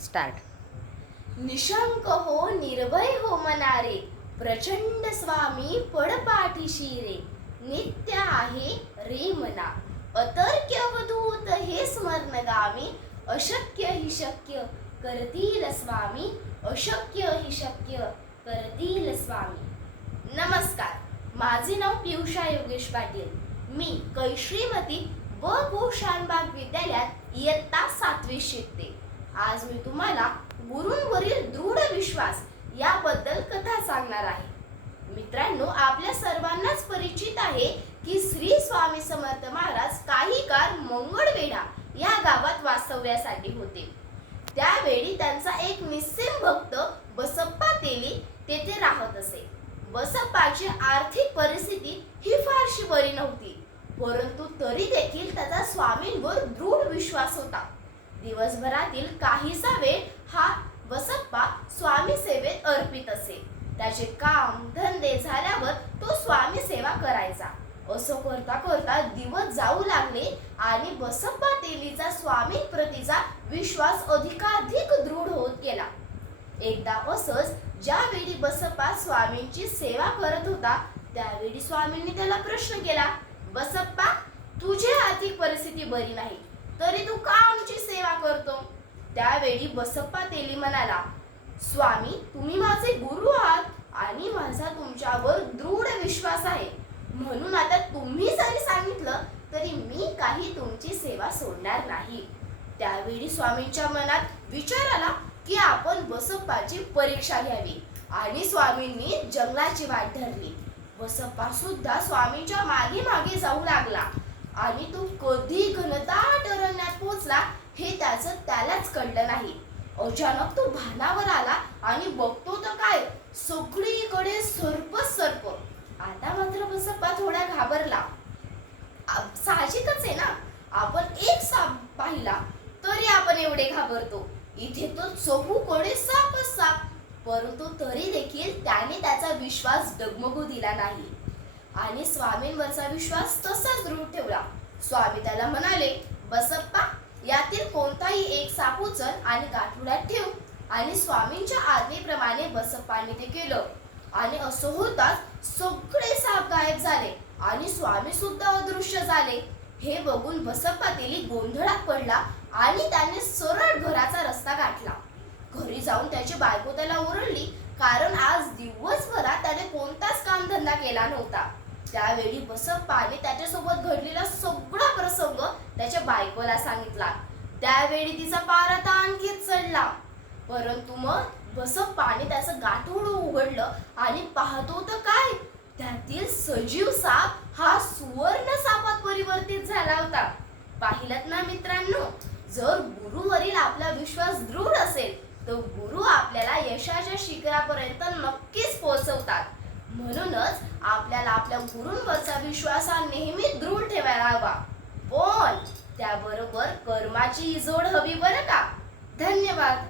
Start. Nishank हो निर्भय हो मनारे, प्रचंड स्वामी पडपाठीशी रे. नित्य आहे रे मना, अतर्क्य अवधूत हे स्मरण गामी. अशक्य हि शक्य करतील स्वामी, अशक्य हि शक्य करतील स्वामी. नमस्कार, माझे नाव पियुषा योगेश पाटील. मी कैश्रीमती व गो शानबाग विद्यालयात इयत्ता 7वी शिकते. आज मी तुम्हाला गुरूंवरील दृढ विश्वास याबद्दल कथा सांगणार आहे. मित्रांनो, आपल्या सर्वांनाच परिचित आहे की श्री स्वामी समर्थ महाराज काही काळ मंगळवेढा या गावात वास्तव्यासाठी होते. त्यावेळी त्यांचा एक निस्सीम भक्त बसप्पा तेली तेथे राहत असे. बसप्पाची आर्थिक परिस्थिती ही फारशी बरी नव्हती, परंतु तरी देखील त्याचा स्वामींवर दृढ विश्वास होता. दिवसभरातील काहीसा वेळ हा बसप्पा स्वामी सेवेत अर्पित असे. त्याचे काम धंदे झाल्यावर तो स्वामी सेवा करायचा. असं करता करता दिवस जाऊ लागले आणि बसप्पा तेलीचा स्वामी प्रतीचा विश्वास अधिकाधिक दृढ होत गेला. एकदा असंच ज्यावेळी बसप्पा स्वामींची सेवा करत होता, त्यावेळी स्वामींनी त्याला प्रश्न केला, बसप्पा, तुझी आर्थिक परिस्थिती बरी नाही, तरी तू का आमची सेवा करतो? त्यावेळी बसप्पा तेली म्हणाला, स्वामी, तुम्ही माझे गुरु आहात आणि माझा तुमच्यावर दृढ विश्वास आहे, म्हणून आता तुम्ही जरी सांगितलं तरी मी काही तुमची सेवा सोडणार नाही. त्यावेळी स्वामींच्या मनात विचार आला की आपण बसप्पाची परीक्षा घ्यावी आणि स्वामींनी जंगलाची वाट धरली. बसप्पा सुद्धा स्वामींच्या मागे मागे जाऊ लागला आणि तो कधी घनदाट अरण्यात पोहोचला हे त्यालाच कळलं नाही. अचानक तो भानावर आला आणि बघतो तर काय, सगळीकडे सर्पच सर्प. आता मात्र बसप्पा थोडा घाबरला. साहजिकच आहे ना, आपण एक साप पाहिला तरी आपण एवढे घाबरतो, इथे तो चहूकडे सापच साप. परंतु तरी देखील त्याने त्याचा विश्वास डगमगू दिला नाही आणि स्वामींवरचा विश्वास तसाच दृढ ठेवला. स्वामी त्याला म्हणाले, बसप्पा, यातील कोणताही एक साप उचल आणि गाठोड्यात ठेव. आणि स्वामींच्या आज्ञेप्रमाणे बसप्पाने ते केलं आणि असं होताच सगळे साप गायब झाले आणि स्वामी सुद्धा अदृश्य झाले. हे बघून बसप्पा तेली गोंधळात पडला आणि त्याने सरळ घराचा रस्ता गाठला. घरी जाऊन त्याची बायको त्याला ओरडली, कारण आज दिवसभरात त्याने कोणताच कामधंदा केला नव्हता. त्यावेळी बसप्पाने त्याच्यासोबत घडलेला सगळा प्रसंग त्याच्या बायकोला सांगितला. त्यावेळी तिचा पारा तर आणखीच चढला. परंतु मग बसप्पाने त्याचं गाठोडं उघडलं आणि पाहतो तर काय, त्यातील सजीव साप हा सुवर्ण सापात परिवर्तित झाला होता. पाहिलत ना मित्रांनो, जर गुरुवरील आपला विश्वास दृढ असेल तर गुरु आपल्याला यशाच्या शिखरापर्यंत नक्कीच पोहोचवतात. म्हणूनच आपल्याला आपल्या गुरूंवरचा विश्वास हा नेहमी दृढ ठेवायला हवा, पण त्याबरोबर कर्माची जोड हवी बरं का. धन्यवाद.